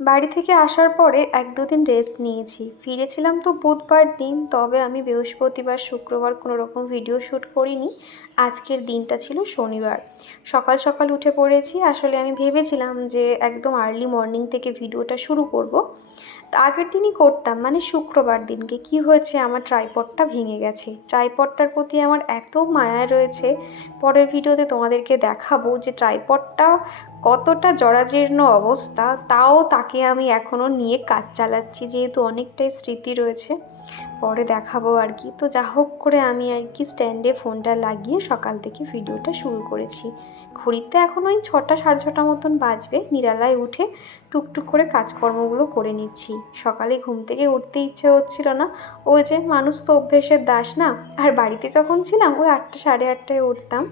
বাড়ি থেকে আসার পরে ১-২ দিন রেস্ট নিয়েছি। ফিরেছিলাম তো বুধবার দিন, তবে আমি বৃহস্পতিবার, শুক্রবার কোনো রকম ভিডিও শ্যুট করিনি। আজকের দিনটা ছিল শনিবার। সকাল সকাল উঠে পড়েছি। আসলে আমি ভেবেছিলাম যে একদম আর্লি মর্নিং থেকে ভিডিওটা শুরু করব। তা আগের দিনই করতাম, মানে শুক্রবার দিনকে। কি হয়েছে, আমার ট্রাইপডটা ভেঙে গেছে। ট্রাইপডটার প্রতি আমার এত মায়া রয়েছে, পরের ভিডিওতে তোমাদেরকে দেখাবো যে ট্রাইপডটা কতটা জরাজীর্ণ অবস্থা, তাও তাকে আমি এখনও নিয়ে কাজ চালাচ্ছি, যেহেতু অনেকটাই স্মৃতি রয়েছে। পরে দেখাবো আর কি। তো যা হোক করে আমি আর কি স্ট্যান্ডে ফোনটা লাগিয়ে সকাল থেকে ভিডিওটা শুরু করেছি। ঘড়িতে এখন ওই 6টা 6:30 মতন বাজবে। নিরালায় উঠে টুকটুক করে কাজকর্মগুলো করে নিচ্ছি। সকালে ঘুম থেকে উঠতে ইচ্ছে হচ্ছিল না। ওই যে মানুষ তো অভ্যেসের দাস না। আর বাড়িতে যখন ছিলাম ওই 8টা 8:30টায় উঠতাম।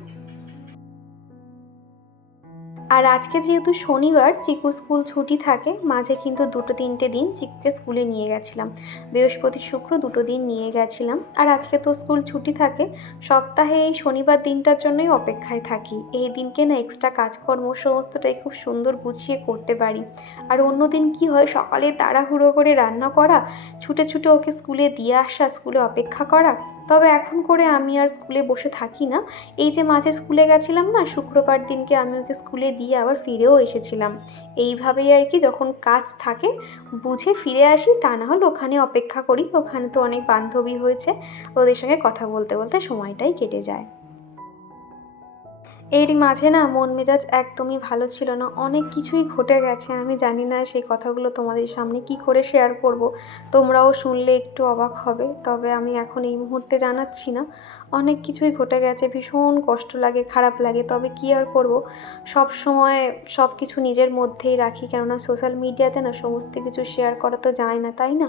আর আজকে যেহেতু শনিবার, চিকুর স্কুল ছুটি থাকে। মাঝে কিন্তু 2-3টে দিন চিকুকে স্কুলে নিয়ে গেছিলাম। বৃহস্পতি শুক্র 2টো দিন নিয়ে গেছিলাম। আর আজকে তো স্কুল ছুটি থাকে। সপ্তাহে এই শনিবার দিনটার জন্যই অপেক্ষায় থাকি। এই দিনকে না এক্সট্রা কাজকর্ম সমস্তটাই খুব সুন্দর গুছিয়ে করতে পারি। আর অন্য দিন কী হয়, সকালে তাড়াহুড়ো করে রান্না করা, ছুটে ছুটে ওকে স্কুলে দিয়ে আসা, স্কুলে অপেক্ষা করা। তবে এখন করে আমি আর স্কুলে বসে থাকি না। এই যে মাঝে স্কুলে গেছিলাম না, শুক্রবার দিনকে আমি ওকে স্কুলে দিয়ে আবার ফিরেও এসেছিলাম। এইভাবেই আর কি, যখন কাজ থাকে বুঝে ফিরে আসি, তা না হলে ওখানে অপেক্ষা করি। ওখানে তো অনেক বান্ধবী হয়েছে, ওদের সঙ্গে কথা বলতে বলতে সময়টাই কেটে যায়। এরই মাঝে না মন মেজাজ একদমই ভালো ছিল না। অনেক কিছুই ঘটে গেছে। আমি জানি না সেই কথাগুলো তোমাদের সামনে কি করে শেয়ার করব। তোমরাও শুনলে একটু অবাক হবে, তবে আমি এখন এই মুহূর্তে জানাচ্ছি না। অনেক কিছুই ঘটে গেছে, ভীষণ কষ্ট লাগে, খারাপ লাগে। তবে কি আর করব, সব সময় সব কিছু নিজের মধ্যেই রাখি, কেননা সোশ্যাল মিডিয়াতে না সমস্ত কিছু শেয়ার করা তো যায় না, তাই না?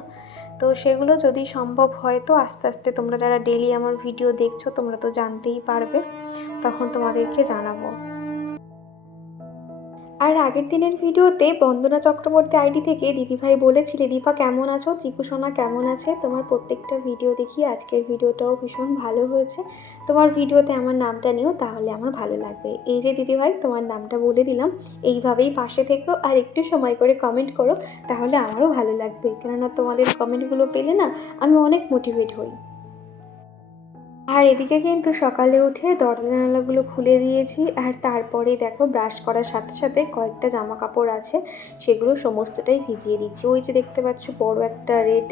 তো সেগুলো যদি সম্ভব হয় তো আস্তে আস্তে, তোমরা যারা ডেলি আমার ভিডিও দেখছো তোমরা তো জানতেই পারবে, তখন তোমাদেরকে জানাবো। আর আগের দিনের ভিডিওতে বন্দনা চক্রবর্তী আইডি থেকে দিদিভাই বলেছিলে, দীপা কেমন আছো, চিকু সোনা কেমন আছে। তোমার প্রত্যেকটা ভিডিও দেখি, আজকের ভিডিওটাও ভীষণ ভালো হয়েছে। তোমার ভিডিওতে আমার নামটা নিও, তাহলে আমার ভালো লাগবে। এই যে দিদিভাই, তোমার নামটা বলে দিলাম। এইভাবেই পাশে থেকো আর একটু সময় করে কমেন্ট করো, তাহলে আমারও ভালো লাগবে। কেননা তোমাদের কমেন্টগুলো পেলে না আমি অনেক মোটিভেট হই। আর এদিকে কিন্তু সকালে উঠে দরজা জানালাগুলো খুলে দিয়েছি। আর তারপরেই দেখো, ব্রাশ করার সাথে সাথে কয়েকটা জামা কাপড় আছে, সেগুলো সমস্তটাই ভিজিয়ে দিচ্ছি। ওই যে দেখতে পাচ্ছ বড় একটা রেড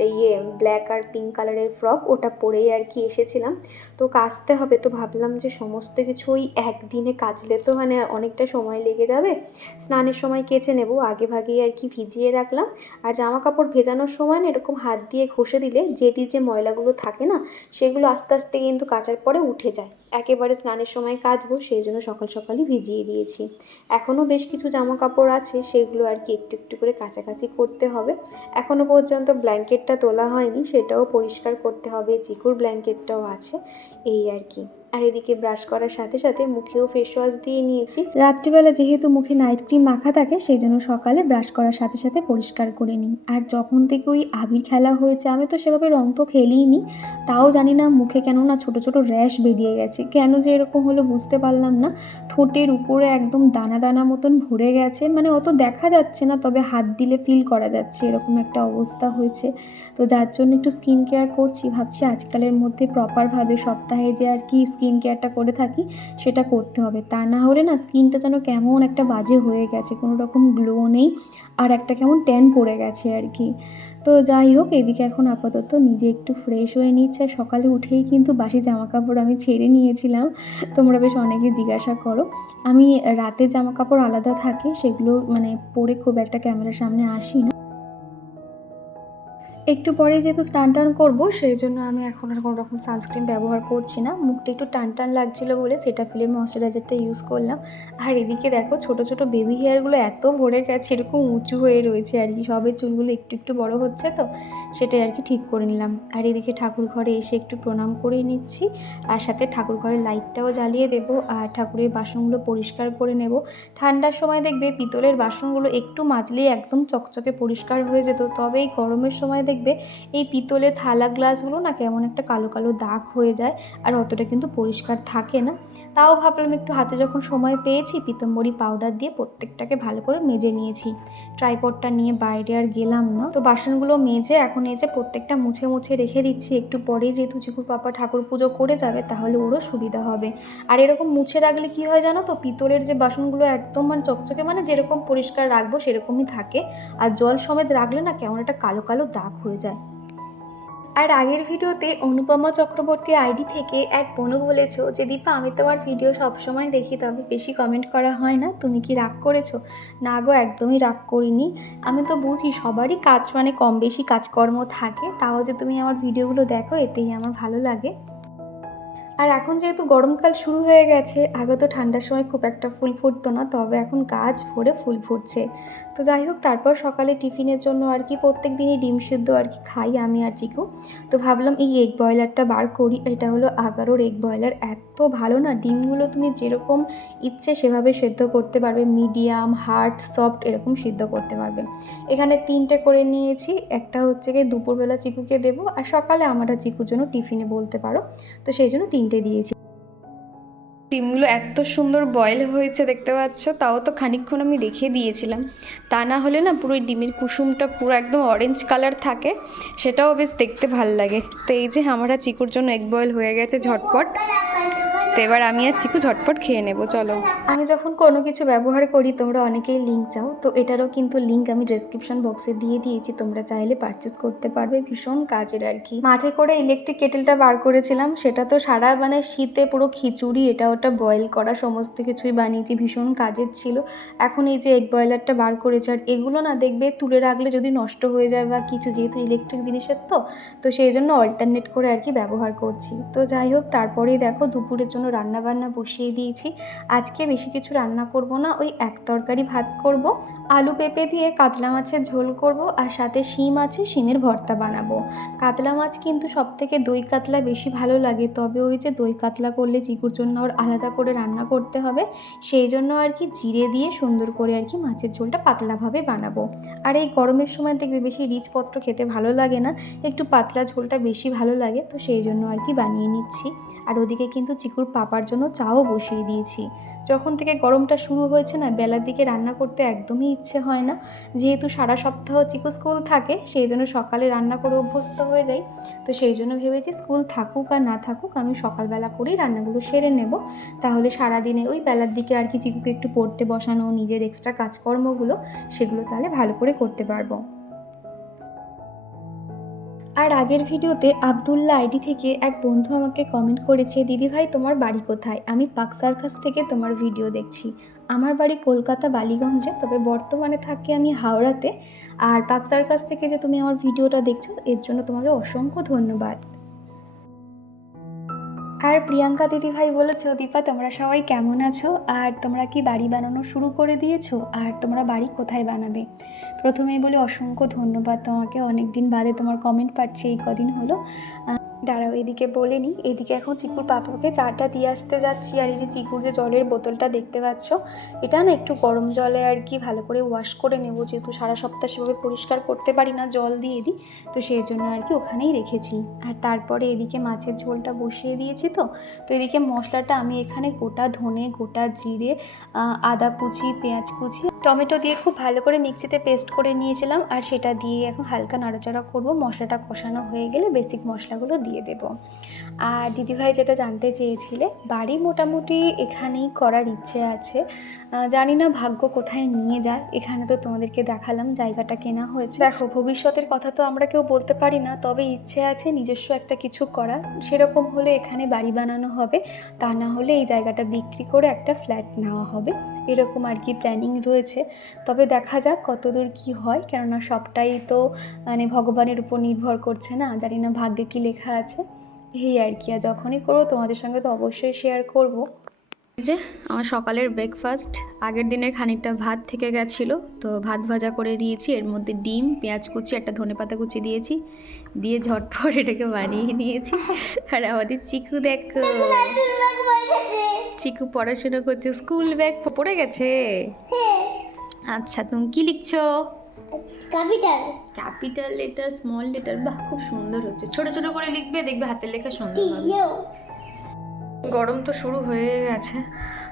ব্ল্যাক আর পিঙ্ক কালারের ফ্রক, ওটা পরেই আর কি এসেছিলাম। তো কাচতে হবে, তো ভাবলাম যে সমস্ত কিছু ওই একদিনে কাচলে তো মানে অনেকটা সময় লেগে যাবে। স্নানের সময় কেচে নেব, আগে ভাগেই আর কি ভিজিয়ে রাখলাম। আর জামা কাপড় ভেজানোর সময় না এরকম হাত দিয়ে ঘষে দিলে যে ময়লাগুলো থাকে না, সেগুলো আস্তে আস্তে কিন্তু কাচার পরে উঠে যায়। একেবারে স্নানের সময় কাচবো, সেই জন্য সকাল সকালই ভিজিয়ে দিয়েছি। এখনও বেশ কিছু জামা কাপড় আছে, সেগুলো আর কি একটু একটু করে কাচাকাচি করতে হবে। এখনও পর্যন্ত ব্ল্যাঙ্কেটটা তোলা হয়নি, সেটাও পরিষ্কার করতে হবে। চিকুর ব্ল্যাঙ্কেটটাও আছে, এই আর কি। আর এদিকে ব্রাশ করার সাথে সাথে মুখেও ফেস ওয়াশ দিয়ে নিয়েছি। রাত্রিবেলা যেহেতু মুখে নাইট ক্রিম মাখা থাকে, সেই জন্য সকালে ব্রাশ করার সাথে সাথে পরিষ্কার করে নিই। আর যখন থেকে ওই আবির খেলা হয়েছে, আমি তো সেভাবে রং তো খেলিই নি, তাও জানি না মুখে কেন না ছোটো ছোটো র্যাশ বেরিয়ে গেছে। কেন যে এরকম হলো বুঝতে পারলাম না। ঠোঁটের উপরে একদম দানা দানা মতন ভরে গেছে, মানে অত দেখা যাচ্ছে না, তবে হাত দিলে ফিল করা যাচ্ছে, এরকম একটা অবস্থা হয়েছে। তো যার জন্য একটু স্কিন কেয়ার করছি। ভাবছি আজকালের মধ্যে প্রপারভাবে সপ্তাহে যে আর কি স্কিন কেয়ারটা করে থাকি, সেটা করতে হবে। তা না হলে না স্কিনটা যেন কেমন একটা বাজে হয়ে গেছে, কোনো রকম গ্লো নেই, আর একটা কেমন ট্যান পড়ে গেছে আর কি। তো যাই হোক, এদিকে এখন আপাতত নিজে একটু ফ্রেশ হয়ে নিচ্ছে। সকালে উঠেই কিন্তু বাসি জামা কাপড় আমি ছেড়ে নিয়েছিলাম। তোমরা বেশ অনেকে জিজ্ঞাসা করো। আমি রাতের জামা কাপড় আলাদা থাকে, সেগুলো মানে পরে খুব একটা ক্যামেরার সামনে আসি না। একটু পরেই যেহেতু স্নান টান করবো, সেই জন্য আমি এখন আর কোনো রকম সানস্ক্রিন ব্যবহার করছি না। মুখটা একটু টান টান লাগছিলো বলে সেটাফিলের ময়েশ্চারাইজারটা ইউজ করলাম। আর এদিকে দেখো, ছোটো ছোটো বেবি হেয়ারগুলো এত ভরে গেছে, এরকম উঁচু হয়ে রয়েছে আর কি। সবে চুলগুলো একটু একটু বড় হচ্ছে, তো সেটাই আর কি ঠিক করে নিলাম। আর এদিকে ঠাকুর ঘরে এসে একটু প্রণাম করে নিচ্ছি, আর সাথে ঠাকুর ঘরের লাইটটাও জ্বালিয়ে দেবো, আর ঠাকুরের বাসনগুলো পরিষ্কার করে নেব। ঠান্ডার সময় দেখবে পিতলের বাসনগুলো একটু মাজলেই একদম চকচকে পরিষ্কার হয়ে যেত, তবে এই গরমের সময় দেখবে দেখবে এই পিতলের থালা গ্লাসগুলো না কেমন একটা কালো কালো দাগ হয়ে যায়, আর অতটা কিন্তু পরিষ্কার থাকে না। তাও ভাবলাম একটু হাতে যখন সময় পেয়েছি পিতম্বরী পাউডার দিয়ে প্রত্যেকটাকে ভালো করে মেজে নিয়েছি। ট্রাইপডটা নিয়ে বাইরে আর গেলাম না। তো বাসনগুলো মেজে এখন এই যে প্রত্যেকটা মুছে মুছে রেখে দিচ্ছি, একটু পরেই যেহেতু চিকুর পাপা ঠাকুর পুজো করে যাবে তাহলে ওরও সুবিধা হবে। আর এরকম মুছে রাখলে কি হয় জানো তো, পিতলের যে বাসনগুলো একদম মানে চকচকে, মানে যেরকম পরিষ্কার রাখবো সেরকমই থাকে, আর জল সমেত রাখলে না কেমন একটা কালো কালো দাগ হয়ে যায়। আর আগের ভিডিওতে অনুপমা চক্রবর্তী আইডি থেকে এক বোনু বলেছো যে দীপা আমি তোমার ভিডিও সবসময় দেখি, তবে বেশি কমেন্ট করা হয় না, তুমি কি রাগ করেছো? না গো, একদমই রাগ করিনি। আমি তো বুঝি সবারই কাজ মানে কম বেশি কাজকর্ম থাকে, তাও যে তুমি আমার ভিডিওগুলো দেখো এতেই আমার ভালো লাগে। আর এখন যেহেতু গরমকাল শুরু হয়ে গেছে, আগে তো ঠান্ডার সময় খুব একটা ফুল ফুটতো না, তবে এখন গাছ ভরে ফুল ফুটছে। তো যাই হোক, তারপর সকালে টিফিনের জন্য আর কি প্রত্যেক দিনই ডিম সিদ্ধ আর কি খাই আমি আর চিকু। তো ভাবলাম এই এগ বয়লারটা বার করি। এটা হলো আগারোর এগ বয়লার, এত ভালো না, ডিমগুলো তুমি যেরকম ইচ্ছে সেভাবে সেদ্ধ করতে পারবে, মিডিয়াম হার্ড সফট এরকম সিদ্ধ করতে পারবে। এখানে 3টে করে নিয়েছি, একটা হচ্ছে গিয়ে দুপুরবেলা চিকুকে দেবো, আর সকালে আমার আর চিকুর জন্য টিফিনে বলতে পারো। তো সেই জন্য 3টে দিয়েছি। ডিমগুলো এত সুন্দর বয়েল হয়েছে দেখতে পাচ্ছ, তাও তো খানিকক্ষণ আমি রেখে দিয়েছিলাম, তা না হলে না পুরো ডিমের কুসুমটা পুরো একদম অরেঞ্জ কালার থাকে, সেটাও বেশ দেখতে ভাল লাগে। তো এই যে আমরা চিকুর জন্য এগ বয়েল হয়ে গেছে ঝটপট, তো এবার আমি আর চিকু ঝটপট খেয়ে নেব। চলো, আমি যখন কোনো কিছু ব্যবহার করি তোমরা অনেকেই লিঙ্ক চাও, তো এটারও কিন্তু লিঙ্ক আমি ডেসক্রিপশন বক্সে দিয়ে দিয়েছি, তোমরা চাইলে পারচেস করতে পারবে, ভীষণ কাজের আর কি। মাঝে করে ইলেকট্রিক কেটেলটা বার করেছিলাম, সেটা তো সারা মানে শীতে পুরো খিচুড়ি এটা ওটা বয়েল করা সমস্ত কিছুই বানিয়েছি, ভীষণ কাজের ছিল। এখন এই যে এগ বয়লারটা বার করেছে, আর এগুলো না দেখবে তুলে রাখলে যদি নষ্ট হয়ে যায় বা কিছু, যেহেতু ইলেকট্রিক জিনিসের তো সেই জন্য অল্টারনেট করে আর কি ব্যবহার করছি। তো যাই হোক, তারপরেই দেখো দুপুরের জন্য রান্না বান্না বসিয়ে দিয়েছি। আজকে বেশি কিছু রান্না করব না, ওই এক তরকারি ভাত করব, আলু পেঁপে দিয়ে কাতলা মাছের ঝোল করব, আর সাথে শিম আছে, শিমের ভর্তা বানাবো। কাতলা মাছ কিন্তু সবথেকে দই কাতলা বেশি ভালো লাগে, তবে ওই যে দই কাতলা করলে চিকুর জন্য ওর আলাদা করে রান্না করতে হবে, সেই জন্য আর কি জিরে দিয়ে সুন্দর করে আর কি মাছের ঝোলটা পাতলাভাবে বানাবো। আর এই গরমের সময় দেখবে বেশি রিচপত্র খেতে ভালো লাগে না, একটু পাতলা ঝোলটা বেশি ভালো লাগে, তো সেই জন্য আর কি বানিয়ে নিচ্ছি। আর ওদিকে কিন্তু চিকুর পাপার জন্য চাও বসিয়ে দিয়েছি। যখন থেকে গরমটা শুরু হয়েছে না, বেলার দিকে রান্না করতে একদমই ইচ্ছে হয় না, যেহেতু সারা সপ্তাহ চিকু স্কুল থাকে সেই জন্য সকালে রান্না করে অভ্যস্ত হয়ে যাই। তো সেই জন্য ভেবেছি স্কুল থাকুক আর না থাকুক আমি সকালবেলা করেই রান্নাগুলো সেরে নেব, তাহলে সারাদিনে ওই বেলার দিকে আর কি চিকুকে একটু পড়তে বসানো, নিজের এক্সট্রা কাজকর্মগুলো সেগুলো তাহলে ভালো করে করতে পারবো। আর আগের ভিডিওতে আবদুল্লাহ আইডি থেকে এক বন্ধু আমাকে কমেন্ট করেছে, দিদিভাই তোমার বাড়ি কোথায়? আমি পার্ক সার্কাস থেকে তোমার ভিডিও দেখছি। আমার বাড়ি কলকাতা বালিগঞ্জে, তবে বর্তমানে থাকি আমি হাওড়াতে। আর পার্ক সার্কাস থেকে যে তুমি আমার ভিডিওটা দেখছো এর জন্য তোমাকে অসংখ্য ধন্যবাদ। আর প্রিয়াঙ্কা দিদিভাই বলেছো, দীপা তোমরা সবাই কেমন আছো, আর তোমরা কি বাড়ি বানানো শুরু করে দিয়েছো, আর তোমরা বাড়ি কোথায় বানাবে? প্রথমেই বলি অসংখ্য ধন্যবাদ তোমাকে, অনেক দিন বাদে তোমার কমেন্ট পাচ্ছি এই কদিন হলো। দাঁড়াও, এদিকে বলে নিই, এদিকে এখন চিকুর পাপাকে চাটা দিয়ে আসতে যাচ্ছি। আর এই যে চিকুর যে জলের বোতলটা দেখতে পাচ্ছ, এটা না একটু গরম জলে আর কি ভালো করে ওয়াশ করে নেবো, যেহেতু সারা সপ্তাহ সেভাবে পরিষ্কার করতে পারি না, জল দিয়ে দিই, তো সেই জন্য আর কি ওখানেই রেখেছি। আর তারপরে এদিকে মাছের ঝোলটা বসিয়ে দিয়েছি। তো এদিকে মশলাটা আমি এখানে গোটা ধনে, গোটা জিরে, আদা কুচি, পেঁয়াজ কুচি, টমেটো দিয়ে খুব ভালো করে মিক্সিতে পেস্ট করে নিয়েছিলাম, আর সেটা দিয়ে এখন হালকা নাড়াচাড়া করব। মশলাটা কষানো হয়ে গেলে বেসিক মশলাগুলো দিয়ে দেব। আর দিদিভাই যেটা জানতে চেয়েছিলে, বাড়ি মোটামুটি এখানেই করার ইচ্ছে আছে, জানি না ভাগ্য কোথায় নিয়ে যায়। এখানে তো তোমাদেরকে দেখালাম জায়গাটা কেনা হয়েছে। দেখো, ভবিষ্যতের কথা তো আমরা কেউ বলতে পারি না, তবে ইচ্ছে আছে নিজস্ব একটা কিছু করার। সেরকম হলে এখানে বাড়ি বানানো হবে, তা না হলে এই জায়গাটা বিক্রি করে একটা ফ্ল্যাট নেওয়া হবে, এরকম আর কি প্ল্যানিং রয়েছে। তবে দেখা যাক কতদূর কি হয়, কেননা সবটাই তো মানে ভগবানের উপর নির্ভর করছে না, জানি না ভাগ্যে কি লেখা আছে, এই আর কি। আর যখনই করবো তোমাদের সঙ্গে তো অবশ্যই শেয়ার করব। এই যে আমার সকালের ব্রেকফাস্ট, আগের দিনের খানিকটা ভাত থেকে গেছিলো, তো ভাত ভাজা করে দিয়েছি, এর মধ্যে ডিম, পেঁয়াজ কুচি, একটা ধনেপাতা কুচি দিয়েছি, দিয়ে ঝটপট এটাকে বানিয়ে নিয়েছি। আর আমাদের চিকু দেখো, চিকু পড়াশোনা করছে, স্কুল ব্যাগ পড়ে গেছে। আচ্ছা, তুমি কি লিখছো? ক্যাপিটাল লেটার, স্মল লেটার, বাহ খুব সুন্দর হচ্ছে। ছোট ছোট করে লিখবে, দেখবে হাতের লেখা সুন্দর হবে। গরম তো শুরু হয়ে গেছে,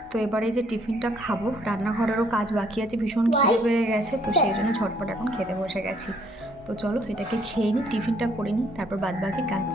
তো এবারে যে টিফিনটা খাবো, রান্নাঘরেরও কাজ বাকি আছে, ভীষণ খিদে পেয়ে গেছে, তো সেই জন্য ঝটপট এখন খেতে বসে গেছি। তো চলো এটাকে খেয়ে নিই, টিফিনটা করে নিই, তারপর বাদ বাকি কাজ।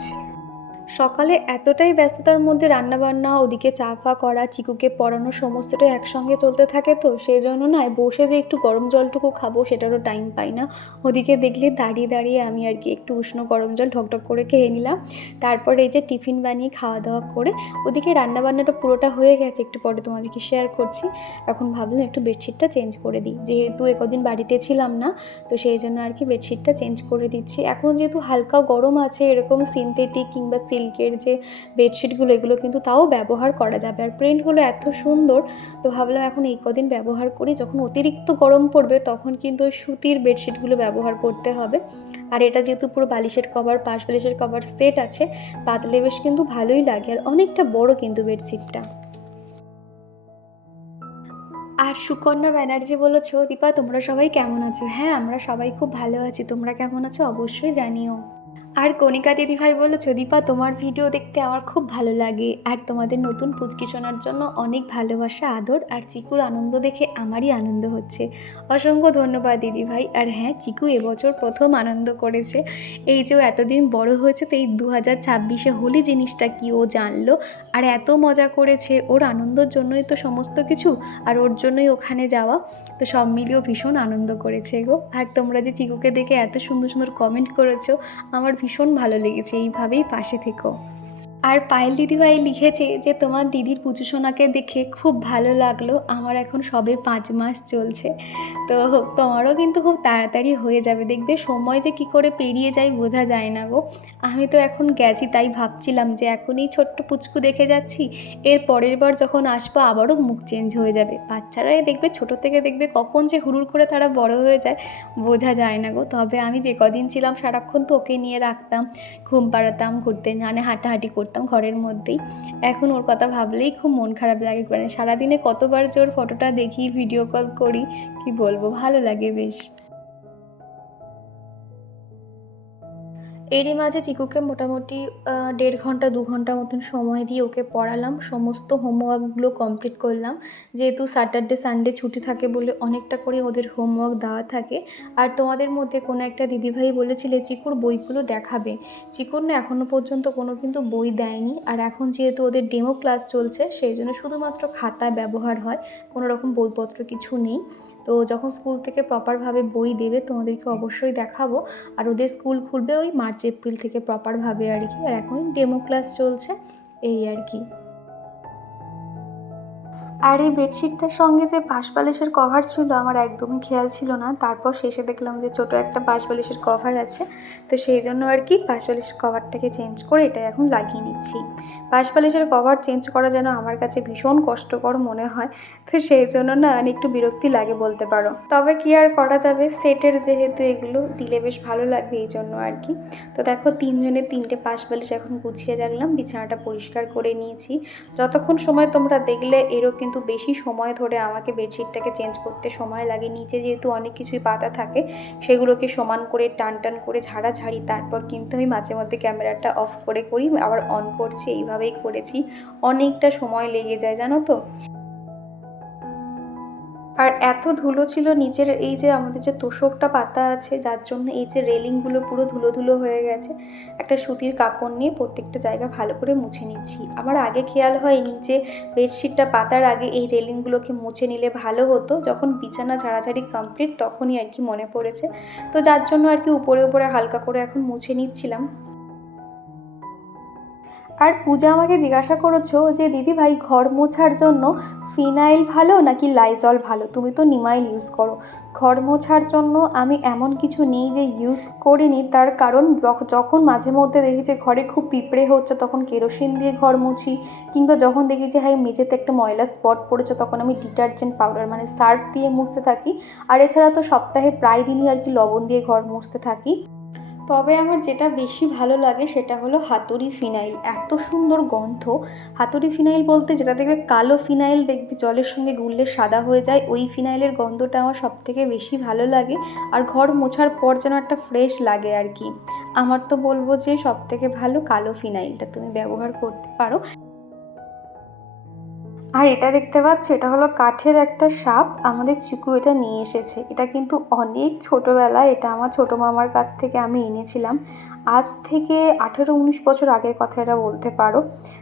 সকালে এতটাই ব্যস্ততার মধ্যে রান্নাবান্না, ওদিকে চা ফা করা, চিকুকে পড়ানো, সমস্তটাই একসঙ্গে চলতে থাকে, তো সেই জন্য না বসে যে একটু গরম জলটুকু খাবো সেটারও টাইম পাই না। ওদিকে দেখলে দাঁড়িয়ে দাঁড়িয়ে আমি আর কি একটু উষ্ণ গরম জল ঢকঢক করে খেয়ে নিলাম। তারপর এই যে টিফিন বানিয়ে খাওয়া দাওয়া করে ওদিকে রান্নাবান্নাটা পুরোটা হয়ে গেছে, একটু পরে তোমাদেরকে শেয়ার করছি। এখন ভাবলাম একটু বেডশিটটা চেঞ্জ করে দিই, যেহেতু একদিন বাড়িতে ছিলাম না, তো সেই জন্য আর কি বেডশিটটা চেঞ্জ করে দিচ্ছি। এখন যেহেতু হালকা গরম আছে, এরকম সিনথেটিক কিংবা সিল্কের যে বেডশিটগুলো এগুলো কিন্তু তাও ব্যবহার করা যাবে, আর প্রিন্টগুলো এত সুন্দর, তো ভাবলাম এখন এই কদিন ব্যবহার করি, যখন অতিরিক্ত গরম পড়বে তখন কিন্তু ওই সুতির বেডশিটগুলো ব্যবহার করতে হবে। আর এটা যেহেতু পুরো বালিশের কভার, পাশ বালিশের কভার সেট আছে, পাতলে বেশ কিন্তু ভালোই লাগে, আর অনেকটা বড় কিন্তু বেডশিটটা। আর সুকন্যা ব্যানার্জি বলেছো, দীপা তোমরা সবাই কেমন আছো? হ্যাঁ আমরা সবাই খুব ভালো আছি, তোমরা কেমন আছো অবশ্যই জানিও। আর কণিকা দিদিভাই বলেছো, দীপা তোমার ভিডিও দেখতে আমার খুব ভালো লাগে, আর তোমাদের নতুন পুচকি শোনার জন্য অনেক ভালোবাসা আদর, আর চিকুর আনন্দ দেখে আমারই আনন্দ হচ্ছে। অসংখ্য ধন্যবাদ দিদিভাই। আর হ্যাঁ, চিকু এবছর প্রথম আনন্দ করেছে, এই যে ও এতদিন বড় হয়েছে, তো এই 2026-এ হোলি জিনিসটা কি ও জানলো, আর এত মজা করেছে, ওর আনন্দের জন্যই তো সমস্ত কিছু, আর ওর জন্যই ওখানে যাওয়া, তো সব মিলিয়েও ভীষণ আনন্দ করেছে গো। আর তোমরা যে চিকুকে দেখে এত সুন্দর সুন্দর কমেন্ট করেছো, আমার ভীষণ ভালো লেগেছে, এইভাবেই পাশে থেকো। আর পায়েল দিদিভাই লিখেছে যে তোমার দিদির পুচু সোনাকে দেখে খুব ভালো লাগলো, আমার এখন সবে 5 মাস চলছে, তো তোমারও কিন্তু খুব তাড়াতাড়ি হয়ে যাবে, দেখবে সময় যে কি করে পেরিয়ে যায় বোঝা যায় না গো। আমি তো এখন গেছি, তাই ভাবছিলাম যে এখনই ছোট্ট পুচকু দেখে যাচ্ছি, এর পরের বার যখন আসবো আবারও মুখ চেঞ্জ হয়ে যাবে। বাচ্চারাই দেখবে ছোট থেকে দেখবে কখন যে হুড়ুর করে তারা বড় হয়ে যায় বোঝা যায় না গো। তবে আমি যে কদিন ছিলাম সারাক্ষণ তো ওকে নিয়ে রাখতাম, ঘুম পাড়াতাম, ঘুরতে মানে হাঁটাহাঁটি করতাম ঘরের মধ্যেই। এখন ওর কথা ভাবলেই খুব মন খারাপ লাগে, মানে সারাদিনে কতবার যে ওর ফটোটা দেখি, ভিডিও কল করি, কি বলবো, ভালো লাগে বেশ। এরই মাঝে চিকুকে মোটামুটি 1.5 ঘন্টা 2 ঘন্টা মতন সময় দিয়ে ওকে পড়ালাম, সমস্ত হোমওয়ার্কগুলো কমপ্লিট করলাম, যেহেতু স্যাটারডে সানডে ছুটি থাকে বলে অনেকটা করে ওদের হোমওয়ার্ক দেওয়া থাকে। আর তোমাদের মধ্যে কোনো একটা দিদিভাই বলেছিলে চিকুর বইগুলো দেখাবে, চিকুর না এখনও পর্যন্ত কোনো কিন্তু বই দেয়নি, আর এখন যেহেতু ওদের ডেমো ক্লাস চলছে সেই জন্য শুধুমাত্র খাতা ব্যবহার হয়, কোনো রকম বইপত্র কিছু নেই। তো যখন স্কুল থেকে প্রপারভাবে বই দেবে তোমাদেরকে অবশ্যই দেখাবো। আর ওদের স্কুল খুলবে ওই মার্চ এপ্রিল থেকে প্রপারভাবে আর কি, আর এখন ডেমো ক্লাস চলছে, এই আর কি। আর এই বেডশিটটার সঙ্গে যে পাশ বালিশের কভার ছিল আমার একদমই খেয়াল ছিল না, তারপর শেষে দেখলাম যে ছোট একটা পাশ বালিশের কভার আছে, তো সেই জন্য আর কি পাশ বালিশের কভারটাকে চেঞ্জ করে এটা এখন লাগিয়ে নিচ্ছি। পাশ বালিশের কভার চেঞ্জ করা যেন আমার কাছে ভীষণ কষ্টকর মনে হয়, তো সেই জন্য না একটু বিরক্তি লাগে বলতে পারো, তবে কি আর করা যাবে, সেটের যেহেতু এগুলো দিলে বেশ ভালো লাগবে এই জন্য আর কি। তো দেখো 3 জনের 3টে পাশ বালিশ এখন গুছিয়ে রাখলাম, বিছানাটা পরিষ্কার করে নিয়েছি। যতক্ষণ সময় তোমরা দেখলে এরও কিন্তু বেশি সময় ধরে আমাকে বেডশিটটাকে চেঞ্জ করতে সময় লাগে, নিচে যেহেতু অনেক কিছুই পাতা থাকে সেগুলোকে সমান করে টান টান করে ঝাড়াঝাড়ি, তারপর কিন্তু আমি মাঝে মধ্যে ক্যামেরাটা অফ করে করি, আবার অন করছি, এইভাবেই করেছি, অনেকটা সময় লেগে যায় জানো তো। আর এত ধুলো ছিল নিচের, এই যে আমাদের যে তোষকটা পাতা আছে যার জন্য এই যে রেলিংগুলো পুরো ধুলো ধুলো হয়ে গেছে, একটা সুতির কাপড় নিয়ে প্রত্যেকটা জায়গা ভালো করে মুছে নিচ্ছি। আমার আগে খেয়াল হয়নি যে বেডশিটটা পাতার আগে এই রেলিংগুলোকে মুছে নিলে ভালো হতো, যখন বিছানা ঝাড়াঝাড়ি কমপ্লিট তখনই আর কি মনে পড়েছে, তো যার জন্য আর কি উপরে উপরে হালকা করে এখন মুছে নিচ্ছিলাম। আর পূজা আমাকে জিজ্ঞাসা করেছো যে দিদিভাই ঘর মোছার জন্য ফিনাইল ভালো নাকি লাইজল ভালো, তুমি তো নিমাইল ইউজ করো। ঘর মোছার জন্য আমি এমন কিছু নেই যে ইউজ করিনি, তার কারণ যখন মাঝে মধ্যে দেখি যে ঘরে খুব পিঁপড়ে হচ্ছে তখন কেরোসিন দিয়ে ঘর মুছি, কিংবা যখন দেখি যে হ্যাঁ মেঝেতে একটা ময়লা স্পট পড়েছে তখন আমি ডিটারজেন্ট পাউডার মানে সার্ফ দিয়ে মুছতে থাকি। আর এছাড়া তো সপ্তাহে প্রায় দিনই আর কি লবণ দিয়ে ঘর মুছতে থাকি। তবে আমার যেটা বেশি ভালো লাগে সেটা হলো হাতুড়ি ফিনাইল। এত সুন্দর গন্ধ। হাতুড়ি ফিনাইল বলতে যেটা দেখবে কালো ফিনাইল দেখবে জলের সঙ্গে গুললে সাদা হয়ে যায়, ওই ফিনাইলের গন্ধটা আমার সবথেকে বেশি ভালো লাগে। আর ঘর মোছার পর যেন একটা ফ্রেশ লাগে আর কি। আমার তো বলবো যে সবথেকে ভালো কালো ফিনাইলটা তুমি ব্যবহার করতে পারো। আর এটা দেখতে পাচ্ছ, এটা হলো কাঠের একটা সাপ। আমাদের চিকু এটা নিয়ে এসেছে। এটা কিন্তু অনেক ছোটোবেলায়, এটা আমার ছোটো মামার কাছ থেকে আমি এনেছিলাম। আজ থেকে 18-19 বছর আগের কথা এটা বলতে পারো।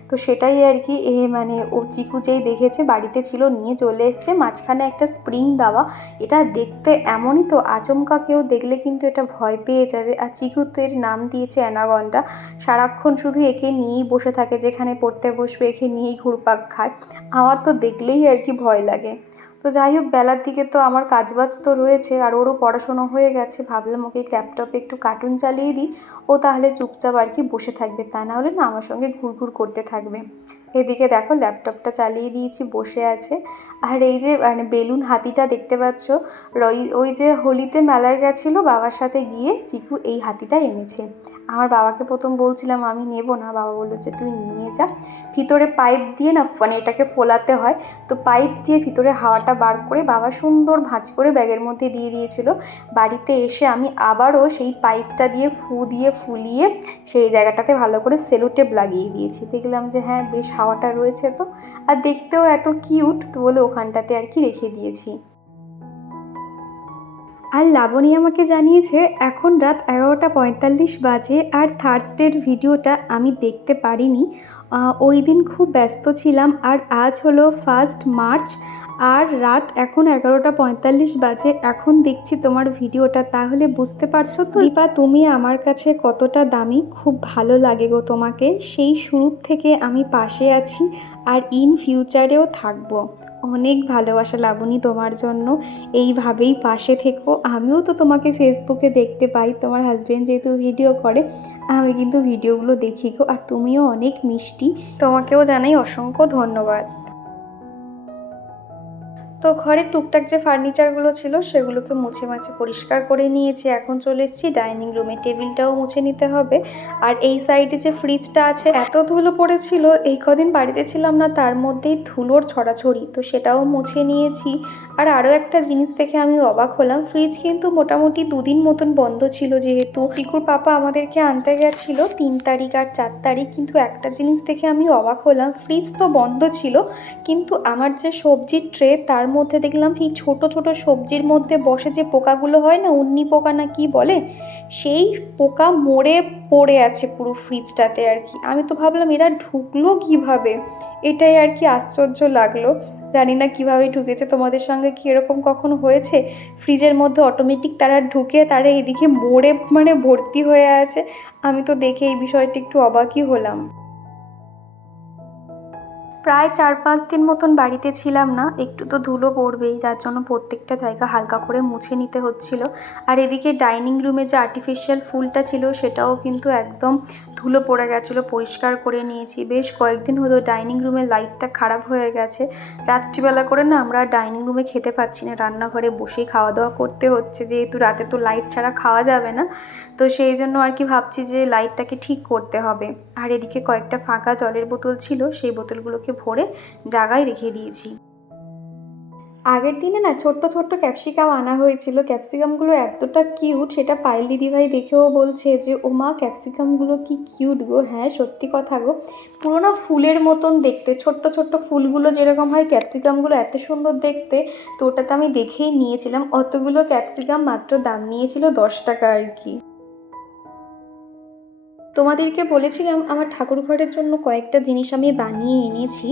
তো সেটাই আর কি, মানে ও চিকু যেই দেখেছে বাড়িতে ছিল নিয়ে চলে এসছে। মাঝখানে একটা স্প্রিং দেওয়া। এটা দেখতে এমনই, তো আচমকা কেউ দেখলে কিন্তু এটা ভয় পেয়ে যাবে। আর চিকু তো এর নাম দিয়েছে অ্যানাকন্ডা। সারাক্ষণ শুধু একে নিয়েই বসে থাকে, যেখানে পড়তে বসবে একে নিয়েই ঘুরপাক খায়। আমার তো দেখলেই আর কি ভয় লাগে। তো যাই হোক, বেলার দিকে তো আমার কাজবাজ তো রয়েছে, আর ওরও পড়াশোনা হয়ে গেছে। ভাবলাম ওকে ল্যাপটপে একটু কার্টুন চালিয়ে দিই, ও তাহলে চুপচাপ আর কি বসে থাকবে, তা না হলে না আমার সঙ্গে ঘুরঘুর করতে থাকবে। এদিকে দেখো ল্যাপটপটা চালিয়ে দিয়েছি, বসে আছে। আর এই যে মানে বেলুন হাতিটা দেখতে পাচ্ছ, ওই যে হোলিতে মেলায় গেছিলো বাবার সাথে গিয়ে চিকু এই হাতিটা এনেছে। আমার বাবাকে প্রথম বলছিলাম আমি নেব না, বাবা বললো যে তুই নিয়ে যা। ভিতরে পাইপ দিয়ে না মানে এটাকে ফোলাতে হয়, তো পাইপ দিয়ে ভিতরে হাওয়াটা বার করে বাবা সুন্দর ভাঁজ করে ব্যাগের মধ্যে দিয়ে দিয়েছিল। বাড়িতে এসে আমি আবারও সেই পাইপটা দিয়ে ফুলিয়ে সেই জায়গাটাতে ভালো করে সেলো টেপ লাগিয়ে দিয়েছি। দেখলাম যে হ্যাঁ বেশ হাওয়াটা রয়েছে তো, আর দেখতেও এত কিউট, তো বলে ওখানটাতে আর কি রেখে দিয়েছি। আর লাবণী আমাকে জানিয়েছে এখন রাত 11:45 বাজে, আর থার্সডের ভিডিওটা আমি দেখতে পারিনি। ওই দিন খুব ব্যস্ত ছিলাম। আর আজ হলো 1 মার্চ, আর রাত এখন 11:45 বাজে। এখন দেখছি তোমার ভিডিওটা, তাহলে বুঝতে পারছো তো দীপা তুমি আমার কাছে কতটা দামি। খুব ভালো লাগে গো তোমাকে, সেই শুরুর থেকে আমি পাশে আছি, আর ইন ফিউচারেও থাকবো। অনেক ভালোবাসা লাবণী তোমার জন্য, এইভাবেই পাশে থেকো। আমিও তো তোমাকে ফেসবুকে দেখতে পাই, তোমার হাজব্যান্ড যেহেতু ভিডিও করে, আমি কিন্তু ভিডিওগুলো দেখি গো। আর তুমিও অনেক মিষ্টি, তোমাকেও জানাই অসংখ্য ধন্যবাদ। তো ঘরের টুকটাক যে ফার্নিচারগুলো ছিল সেগুলোকে মুছে মাছে পরিষ্কার করে নিয়েছি। এখন চলে এসেছি ডাইনিং রুমে, টেবিলটাও মুছে নিতে হবে। আর এই সাইডে যে ফ্রিজটা আছে, এত ধুলো পড়েছিল এই কদিন বাড়িতে ছিলাম না, তার মধ্যেই ধুলোর ছড়াছড়ি, তো সেটাও মুছে নিয়েছি। আর আরও একটা জিনিস দেখে আমি অবাক হলাম, ফ্রিজ কিন্তু মোটামুটি 2 দিন মতন বন্ধ ছিল, যেহেতু চিকুর পাপা আমাদেরকে আনতে গেছিলো 3 তারিখ আর 4 তারিখ। কিন্তু একটা জিনিস দেখে আমি অবাক হলাম, ফ্রিজ তো বন্ধ ছিল কিন্তু আমার যে সবজির ট্রে তার মধ্যে দেখলাম এই ছোট ছোট সবজির মধ্যে বসে যে পোকাগুলো হয় না, উন্নি পোকা না কি বলে, সেই পোকা মরে পড়ে আছে পুরো ফ্রিজটাতে আর কি। আমি তো ভাবলাম এরা ঢুকলো কিভাবে, এটাই আর কি আশ্চর্য লাগলো। জানি না কিভাবে ঢুকেছে, তোমাদের সঙ্গে কি এরকম কখনো হয়েছে ফ্রিজের মধ্যে অটোমেটিক তারা ঢুকে তারা এদিকে মরে মানে ভর্তি হয়ে আছে? আমি তো দেখে এই বিষয়টা একটু অবাকই হলাম। প্রায় 4-5 দিন মতন বাড়িতে ছিলাম না, একটু তো ধুলো পড়বেই, যার জন্য প্রত্যেকটা জায়গা হালকা করে মুছে নিতে হচ্ছিল। আর এদিকে ডাইনিং রুমে যে আর্টিফিশিয়াল ফুলটা ছিল সেটাও কিন্তু একদম ধুলো পড়ে গেছিলো, পরিষ্কার করে নিয়েছি। বেশ কয়েকদিন হলো ডাইনিং রুমের লাইটটা খারাপ হয়ে গেছে। রাত্রিবেলা করে না আমরা ডাইনিং রুমে খেতে পাচ্ছি না, রান্নাঘরে বসেই খাওয়া দাওয়া করতে হচ্ছে, যেহেতু রাতে তো লাইট ছাড়া খাওয়া যাবে না। তো সেই জন্য আর কি ভাবছি যে লাইটটাকে ঠিক করতে হবে। আর এদিকে কয়েকটা ফাঁকা জলের বোতল ছিল, সেই বোতলগুলোকে ভরে জায়গায় রেখে দিয়েছি। আগের দিনে না ছোট্ট ছোট্ট ক্যাপসিকাম আনা হয়েছিল, ক্যাপসিকামগুলো এতটা কিউট, সেটা পায়েল দিদিভাই দেখেও বলছে যে ও মা ক্যাপসিকামগুলো কি কিউট গো। হ্যাঁ সত্যি কথা গো, পুরো না ফুলের মতন দেখতে, ছোট্ট ছোট্ট ফুলগুলো যেরকম হয় ক্যাপসিকামগুলো এত সুন্দর দেখতে। তো ওটা তো আমি দেখেই নিয়েছিলাম। অতগুলো ক্যাপসিকাম মাত্র দাম নিয়েছিল 10 টাকা আর কি। তোমাদেরকে বলেছিলাম আমার ঠাকুর ঘরের জন্য কয়েকটা জিনিস আমি বানিয়ে এনেছি।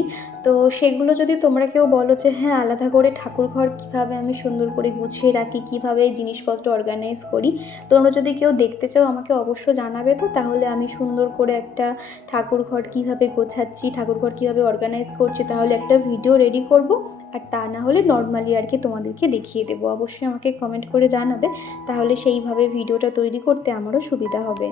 তো সেগুলো যদি তোমরা কেউ বলো যে হ্যাঁ আলাদা করে ঠাকুর ঘর কীভাবে আমি সুন্দর করে গুছিয়ে রাখি, কীভাবে জিনিসপত্র অর্গানাইজ করি, তোমরা যদি কেউ দেখতে চাও আমাকে অবশ্য জানাবে। তো তাহলে আমি সুন্দর করে একটা ঠাকুর ঘর কীভাবে গোছাচ্ছি, ঠাকুর ঘর কীভাবে অর্গানাইজ করছি, তাহলে একটা ভিডিও রেডি করব। আর তা না হলে নর্মালি আর কি তোমাদেরকে দেখিয়ে দেবো। অবশ্যই আমাকে কমেন্ট করে জানাবে, তাহলে সেইভাবে ভিডিওটা তৈরি করতে আমারও সুবিধা হবে।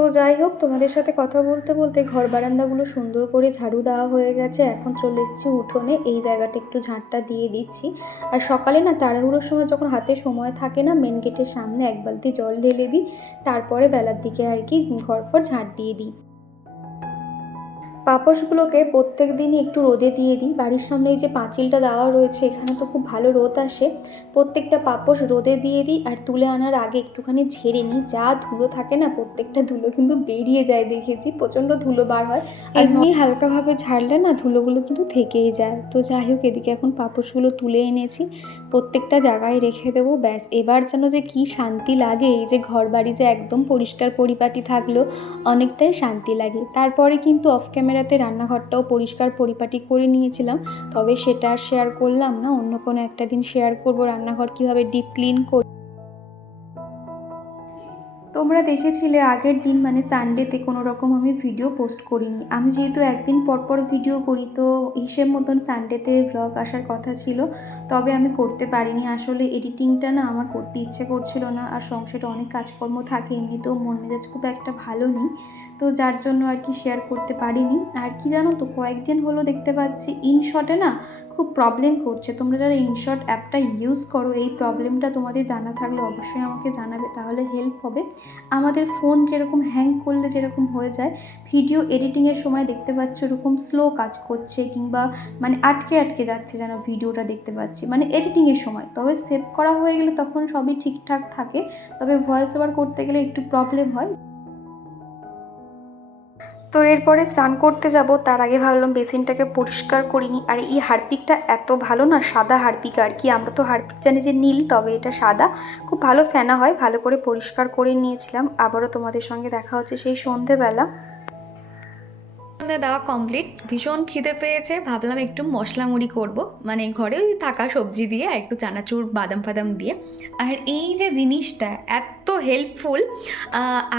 তো যাই হোক, তোমাদের সাথে কথা বলতে বলতে ঘর বারান্দাগুলো সুন্দর করে ঝাড়ু দেওয়া হয়ে গেছে। এখন চলে এসেছি উঠোনে, এই জায়গাটা একটু ঝাঁটটা দিয়ে দিচ্ছি। আর সকালে না তাড়াহুড়োর সময় যখন হাতে সময় থাকে না, মেন গেটের সামনে এক বালতি জল ঢেলে দিই, তারপরে বেলার দিকে আর কি ঘর ফর ঝাঁট দিয়ে দিই। পাপোশগুলোকে প্রত্যেক দিনই একটু রোদে দিয়ে দিই। বাড়ির সামনে এই যে পাঁচিলটা দেওয়া রয়েছে, এখানে তো খুব ভালো রোদ আসে। প্রত্যেকটা পাপোশ রোদে দিয়ে দিই আর তুলে আনার আগে একটুখানি ঝেড়ে নিই। যা ধুলো থাকে না, প্রত্যেকটা ধুলো কিন্তু বেরিয়ে যায়, দেখেছি প্রচণ্ড ধুলো বার হয়। এমনি হালকাভাবে ঝাড়লে না ধুলোগুলো কিন্তু থেকেই যায়। তো যাই হোক, এদিকে এখন পাপোশগুলো তুলে এনেছি, প্রত্যেকটা জায়গায় রেখে দেবো। ব্যাস, এবার যেন যে কী শান্তি লাগে, এই যে ঘর বাড়ি যে একদম পরিষ্কার পরিপাটি থাকলো, অনেকটাই শান্তি লাগে। তারপরে কিন্তু অফ ক্যামেরাতে রান্নাঘরটাও পরিষ্কার পরিপাটি করে নিয়েছিলাম, তবে সেটা আর শেয়ার করলাম না, অন্য কোনো একটা দিন শেয়ার করব রান্নাঘর কীভাবে ডিপ ক্লিন করি। তোমরা দেখেছিলে আগের দিন মানে সানডেতে কোনো রকম আমি ভিডিও পোস্ট করিনি। আমি যেহেতু একদিন পর পর ভিডিও করি, তো হিসেব মতন সানডেতে ব্লগ আসার কথা ছিল, তবে আমি করতে পারিনি। আসলে এডিটিংটা না আমার করতে ইচ্ছে করছিল না, আর সংসারে অনেক কাজকর্ম থাকে, এমনিতেও মন মেজাজ খুব একটা ভালো নেই, তো যার জন্য আর কি শেয়ার করতে পারিনি। আর কি জানো তো, কয়েকদিন হলো দেখতে পাচ্ছি ইনশটে না খুব প্রবলেম করছে। তোমরা যারা ইনশট অ্যাপটা ইউজ করো, এই প্রবলেমটা তোমাদের জানা থাকলে অবশ্যই আমাকে জানাবে, তাহলে হেল্প হবে। আমাদের ফোন যেরকম হ্যাং করলে যেরকম হয়ে যায়, ভিডিও এডিটিংয়ের সময় দেখতে পাচ্ছি ওরকম স্লো কাজ করছে, কিংবা মানে আটকে আটকে যাচ্ছে যেন ভিডিওটা দেখতে পাচ্ছি, মানে এডিটিংয়ের সময়। তবে সেভ করা হয়ে গেলে তখন সবই ঠিকঠাক থাকে, তবে ভয়েস ওভার করতে গেলে একটু প্রবলেম হয়। তো এরপরে স্নান করতে যাব, তার আগে ভাবলাম বেসিনটাকে পরিষ্কার করিনি। আর এই হারপিকটা এত ভালো না, সাদা হারপিক আর কি, আমরা তো হারপিক জানি যে নীল, তবে এটা সাদা, খুব ভালো ফেনা হয়। ভালো করে পরিষ্কার করে নিয়েছিলাম। আবারও তোমাদের সঙ্গে দেখা হচ্ছে সেই সন্ধেবেলা। দেওয়া কমপ্লিট, ভীষণ খিদে পেয়েছে, ভাবলাম একটু মশলা মুড়ি করবো, মানে ঘরে ওই থাকা সবজি দিয়ে আর একটু চানাচুর বাদাম ফাদাম দিয়ে। আর এই যে জিনিসটা এত হেল্পফুল,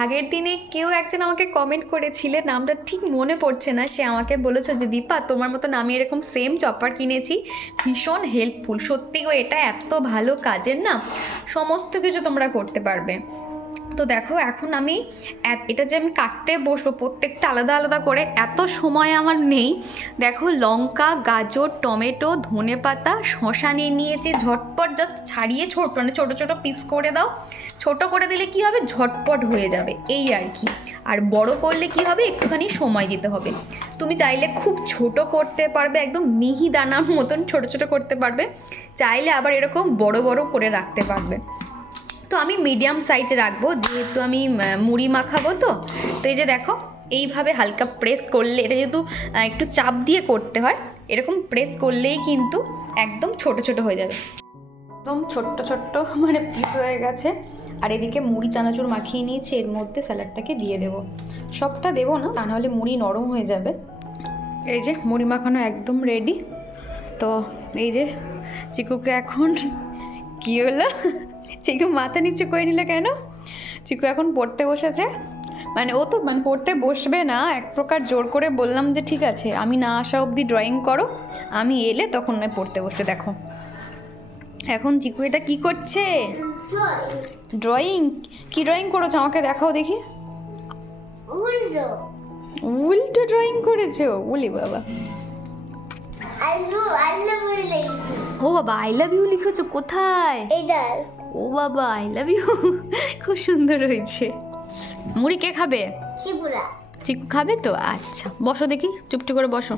আগের দিনে কেউ একজন আমাকে কমেন্ট করেছিলে, নামটা ঠিক মনে পড়ছে না, সে আমাকে বলেছো যে দীপা তোমার মতন আমি এরকম সেম চপার কিনেছি, ভীষণ হেল্পফুল। সত্যি গো, এটা এত ভালো কাজের না, সমস্ত কিছু তোমরা করতে পারবে। তো দেখো, এখন আমি এটা যে আমি কাটতে বসবো প্রত্যেকটা আলাদা আলাদা করে, এত সময় আমার নেই। দেখো, লঙ্কা, গাজর, টমেটো, ধনেপাতা, শসা নিয়ে নিয়েছি, ঝটপট জাস্ট ছাড়িয়ে মানে ছোটো ছোটো পিস করে দাও। ছোট করে দিলে কি হবে, ঝটপট হয়ে যাবে, এই আর কি। আর বড় করলে কি হবে, একটুখানি সময় দিতে হবে। তুমি চাইলে খুব ছোট করতে পারবে, একদম মিহিদানার মতন ছোট ছোট করতে পারবে, চাইলে আবার এরকম বড় বড় করে রাখতে পারবে। তো আমি মিডিয়াম সাইজে রাখবো, যেহেতু আমি মুড়ি মাখাবো। তো এই যে দেখো, এইভাবে হালকা প্রেস করলে, এটা যেহেতু একটু চাপ দিয়ে করতে হয়, এরকম প্রেস করলেই কিন্তু একদম ছোট ছোট হয়ে যাবে, একদম ছোট্ট ছোট্ট মানে পিস হয়ে গেছে। আর এদিকে মুড়ি চানাচুর মাখিয়ে নিয়েছি, এর মধ্যে স্যালাডটাকে দিয়ে দেবো। সবটা দেবো না, তা নাহলে মুড়ি নরম হয়ে যাবে। এই যে মুড়ি মাখানো একদম রেডি। তো এই যে চিকুকে এখন কী হলো, চিকু মাথা নিচে করে নিলে কেন? চিকু এখন পড়তে বসেছে, মানে ও তো মানে পড়তে বসবে না, এক প্রকার জোর করে বললাম যে ঠিক আছে আমি না আসা অবধি ড্রয়িং করো, আমি এলে তখন নয় পড়তে বসে। দেখো এখন চিকু এটা কি করছে, ড্রয়িং। কি ড্রয়িং করেছো আমাকে দেখাও দেখি। উল্টো ড্রয়িং করেছো, বলি বাবা। ও বাবা, আই লাভ ইউ লিখেছো কোথায়? ও বাবা, আই লাভ ইউ, খুব সুন্দর হয়েছে। মুড়ি কে খাবে? চিকু খাবে তো, আচ্ছা বসো দেখি, চুপটি করে বসো।